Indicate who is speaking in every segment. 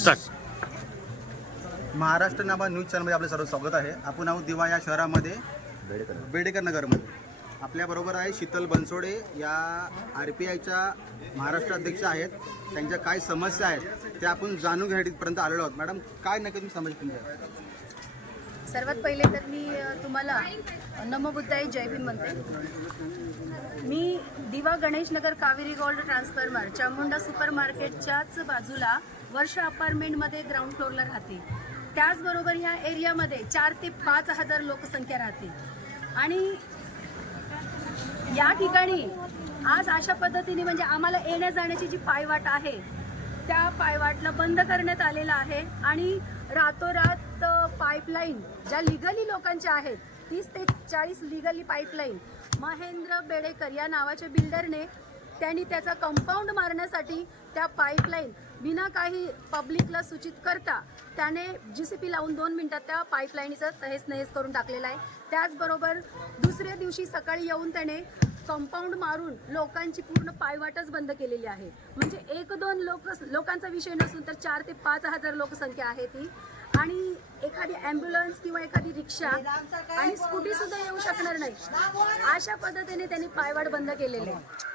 Speaker 1: Start
Speaker 2: Maharashtra नामा news चॅनलमध्ये आपलं सर्व स्वागत आहे. आपण आहोत दिवा या शहरामध्ये बेडेकर नगरमध्ये. आपल्याबरोबर आहे शीतल बनसोडे. या आर पी आयच्या महाराष्ट्र अध्यक्ष आहेत. त्यांच्या काय समस्या आहेत त्या आपण जाणून घेण्यापर्यंत आलेलो आहोत. मॅडम काय नक्की तुम्ही समज तुमच्या
Speaker 3: सर्वात पहिले तर मी तुम्हाला नमबुद्धाई जय भीम म्हणते. मी Diva Ganeshnagar Kaveri gold transformer Chamunda super मार्केटच्याच बाजूला वर्ष अपार्टमेंटमध्ये ग्राउंड फ्लोअरला राहते. त्याचबरोबर ह्या एरियामध्ये चार ते पाच हजार लोकसंख्या राहते. आणि या ठिकाणी आज अशा पद्धतीने म्हणजे आम्हाला येण्या जाण्याची जी पायवाट आहे त्या पायवाटला बंद करण्यात आलेला आहे. आणि रातोरात पाईपलाईन ज्या लिगली लोकांच्या आहेत तीस ते चाळीस लिगली पाईपलाईन महेंद्र बेडेकर या नावाच्या बिल्डरने त्यांनी त्याचा कंपाऊंड मारण्यासाठी त्या पाईपलाईन बिना काही पब्लिकला सूचित करता त्याने जी सी पी लावून दोन मिनटात त्या पाईपलाईनीचं तहेस नहेस करून टाकलेला आहे. त्याचबरोबर दुसऱ्या दिवशी सकाळी येऊन त्याने कंपाऊंड मारून लोकांची पूर्ण पायवाटच बंद केलेली आहे. म्हणजे एक दोन लोक लोकांचा विषय नसून तर चार ते पाच हजार लोकसंख्या आहे ती. आणि एखादी ॲम्ब्युलन्स किंवा एखादी रिक्षा आणि स्कूटी सुद्धा येऊ शकणार नाही. अशा पद्धतीने त्यांनी पायवाट बंद केलेले. आहे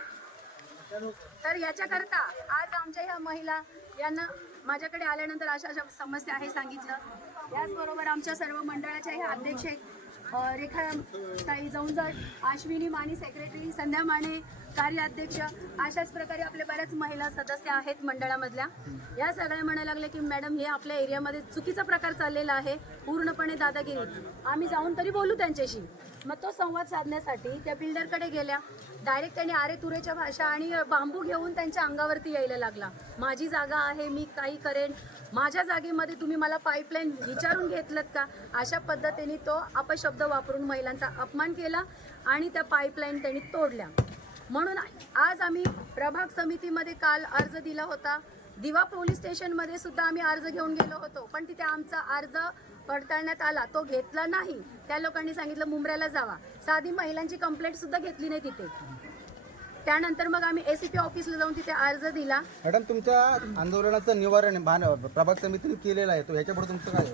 Speaker 3: तर याच्याकरता आज आमच्या ह्या महिला यांना माझ्याकडे आल्यानंतर अशा अशा समस्या आहे सांगितलं याचबरोबर आमच्या सर्व मंडळाच्या ह्या अध्यक्ष आहेत. रेखा ताई जौंजट अश्विनी माने सेक्रेटरी संध्या माने कार्याध्यक्ष अशाच प्रकारे आपल्या बऱ्याच महिला सदस्य आहेत मंडळामधल्या. या सगळ्या म्हणायला लागल्या की मॅडम हे आपल्या एरियामध्ये चुकीचा प्रकार चाललेला आहे. पूर्णपणे दादागिरी. आम्ही जाऊन तरी बोलू त्यांच्याशी. मग तो संवाद साधण्यासाठी त्या बिल्डरकडे गेल्या. डायरेक्ट त्यांनी आरे तुरेच्या भाषा आणि बांबू घेऊन त्यांच्या अंगावरती यायला लागला. माझी जागा आहे मी काही करेन. माझ्या जागेमध्ये तुम्ही मला पाईपलाईन विचारून घेतलं का? अशा पद्धतीने तो अपशब्द वापरून महिलांचा अपमान केला आणि त्या पाईपलाईन त्यांनी तोडल्या. म्हणून आज आम्ही प्रभाग समितीमध्ये काल अर्ज दिला होता. दिवा पोलीस स्टेशनमध्ये सुद्धा आम्ही अर्ज घेऊन गेलो होतो. पण तिथे आमचा अर्ज पडताळण्यात आला. तो घेतला नाही. त्या लोकांनी सांगितलं मुंबऱ्याला जावा. साधी महिलांची कंप्लेंट सुद्धा घेतली नाही तिथे. त्यानंतर मग आम्ही एसीपी ऑफिसला जाऊन तिथे अर्ज दिला.
Speaker 2: मॅडम तुमच्या आंदोलनाचं निवारण प्रभाग समितीने केलेलं आहे. तो ह्याच्यापुढे तुमचं काय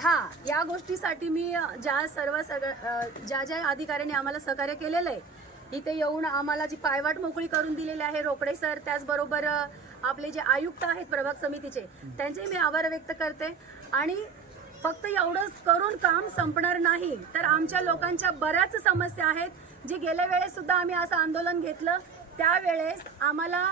Speaker 3: हा या गोष्टीसाठी मी ज्या सर्व सगळं ज्या ज्या अधिकाऱ्यांनी आम्हाला सहकार्य केलेलं आहे इथे येऊन आम्हाला जी पायवाट मोकळी करून दिलेली आहे रोकडे सर त्याचबरोबर आपले जे आयुक्त आहेत प्रभाग समितीचे त्यांचे मी आभार व्यक्त करते. आणि फक्त एवढंच करून काम संपणार नाही तर आमच्या लोकांच्या बऱ्याच समस्या आहेत जे गेल्या वेळेस सुद्धा आम्ही असं आंदोलन घेतलं त्यावेळेस आम्हाला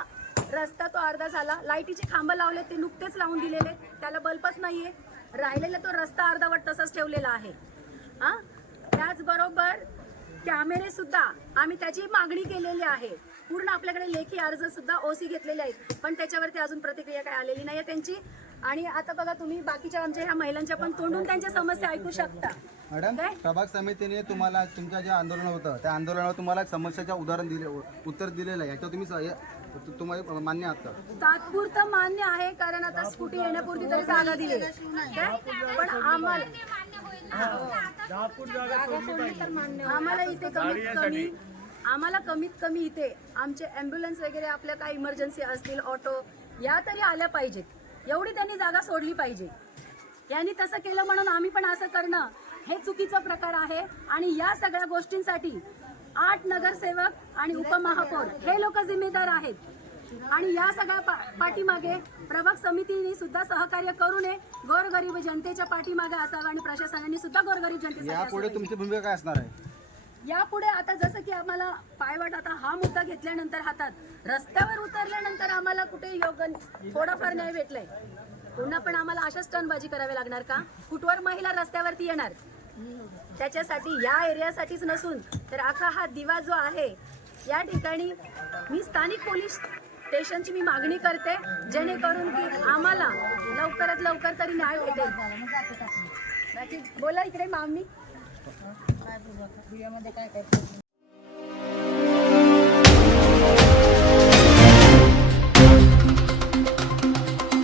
Speaker 3: रस्ता तो अर्धा झाला. लाईटीचे खांब लावले ते नुकतेच लावून दिलेले त्याला बल्बच नाहीये. राहिलेला तो रस्ता अर्धावट तसाच ठेवलेला आहे. हा? त्याचबरोबर कॅमेरे सुद्धा आम्ही त्याची मागणी केलेली आहे. पूर्ण आपल्याकडे लेखी अर्ज सुद्धा ओसी घेतलेले आहेत. पण त्याच्यावरती अजून प्रतिक्रिया काय आलेली नाही त्यांची आणि आता बघा तुम्ही बाकीच्या आमच्या ह्या महिलांच्या पण तोंडून त्यांच्या समस्या ऐकू शकता.
Speaker 2: मॅडम
Speaker 3: काय?
Speaker 2: प्रभाग समितीने तुम्हाला तुमच्या जे आंदोलन होतं त्या आंदोलनावर तुम्हाला एक समस्याचं उदाहरण दिले उत्तर दिलेलं आहे. ह्याच्यावर तुम्ही स- हे- तुम्हाला मान्य आहात का?
Speaker 3: तात्पुरतं मान्य आहे कारण आता स्कूटी येण्यापुरती तरी जागा दिली. काय? पण आम्हाला आम्हाला इथे कमीत कमी आम्हाला कमीत कमी इथे आमचे ॲम्ब्युलन्स वगैरे आपल्या काय इमर्जन्सी असतील ऑटो या तरी आल्या पाहिजेत. एवढी त्यांनी जागा सोडली पाहिजे. यांनी तसं केलं म्हणून आम्ही पण असं करणं हे चुकीचा प्रकार आहे. आणि या सगळ्या गोष्टींसाठी आठ नगरसेवक आणि उपमहापौर हे लोक जिम्मेदार आहेत. आणि या सगळ्या पा पाठीमागे प्रभाग समितीने सुद्धा सहकार्य करू नये. गोरगरीब जनतेच्या पाठीमागे असावं आणि प्रशासनाने सुद्धा गोरगरीब जनतेसाठी
Speaker 2: यापुढे. तुमची भूमिका काय असणार आहे?
Speaker 3: यापुढे आता जसं की आम्हाला पायवाट आता हा मुद्दा घेतल्यानंतर हातात रस्त्यावर उतरल्यानंतर आम्हाला कुठे योगन थोडाफार न्याय भेटलाय? पुन्हा पण आम्हाला अशाच टनबाजी करावी लागणार का? कुठवर महिला रस्त्यावरती येणार? त्याच्यासाठी या एरियासाठीच नसून तर अख्खा हा दिवा जो आहे या ठिकाणी मी स्थानिक पोलीस स्टेशनची मी मागणी करते जेणेकरून की आम्हाला लवकरात लवकर तरी न्याय भेटेल. बोला इकडे मामी. काय बियामध्ये काय काय